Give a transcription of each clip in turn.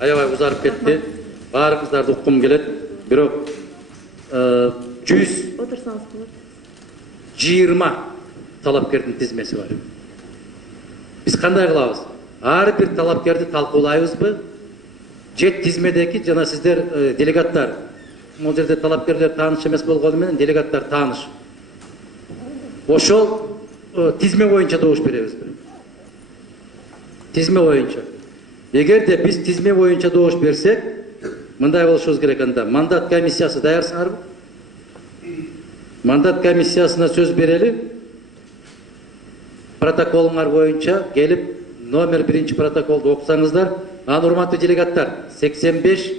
аябай узарып кетти. Баарыңыздарды уккум келет. Бирок 100 Отырсаңыз болот. 20 талапкердин тизмеси бар. Биз кандай кылабыз? Ар бир талапкерди талкуулайбызбы? Же тизмедеки жана сиздер делегаттар, бул жерде талапкерлер тааныш эмес болгону менен делегаттар тааныш. Ошол тизме боюнча добуш беребизби? Тизме боюнча. Эгерде биз тизме боюнча добуш берсек, мындай болушубуз керек анда. Мандат комиссиясы даярсыңарбы? Мандат комиссиясына сөз берели. Протоколуңар боюнча келип номер 1 протоколду окусаңыздар. Анан урматтуу делегаттар, 85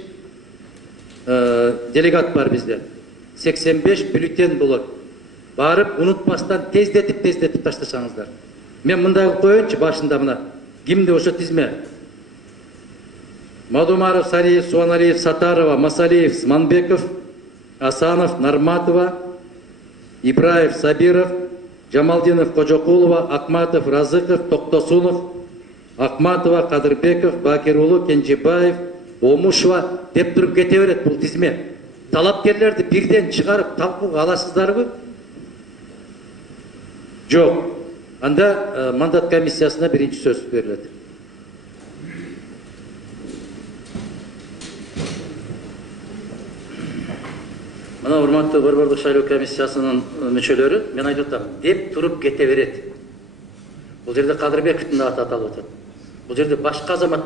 делегат бар бизде. 85 бюллетень болот. Барып унутпастан тездетип таштасаңыздар. Мен мындай кылып коеюнчу башында мына кимде ошо тизме? Мадумаров, Сариев, Суаналиев, Сатарова, Масалиев, Манбеков, Асанов, Нарматова, Ибраев, Сабиров, Жамалдинов, Кожокулова, Акматов, Разыков, Токтосунов, Акматова, Кадырбеков, Бакирулу, Кенжебаев, Омушева деп туруп кете берет бул тизме. Талапкерлерди бирден чыгарып талкууга аласыздарбы? Жок. Анда мандат комиссиясына биринчи сөз берилет. Мына урматтуу борбордук шайлоо комиссиясынын мүчөлөрү, мен айтып атам, деп туруп кете берет. Бул жерде Кадырбековдун аты аталып атат. Бул жерде башка азамат